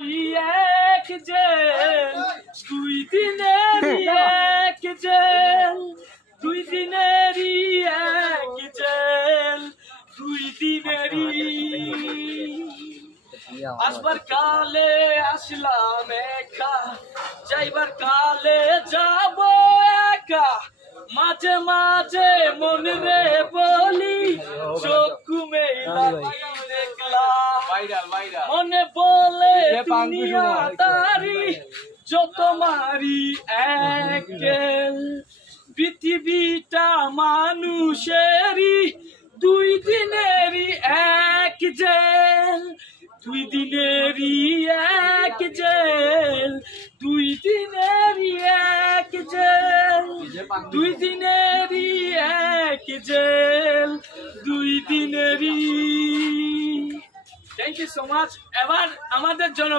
এক জেল 2 দিনেরই এক জেল 2 দিনেরই এক জেল 2 দিনেরই আসবার কালে আসলাম একা যাইবার কালে যাব একা মাঝে মাঝে মন রে বলি চক্ষু মেলা দেখলাম মনে বলে দুনিয়া তারি যত মারি একেল পৃথিবীটা মানুষেরই 2 দিনেরই এক জেল 2 দিনেরই এক জেল 2 দিনেরই এক জেল 2 দিনেরই এক জেল 2 দিনেরই। Thank you so much. এবার আমাদের জন্য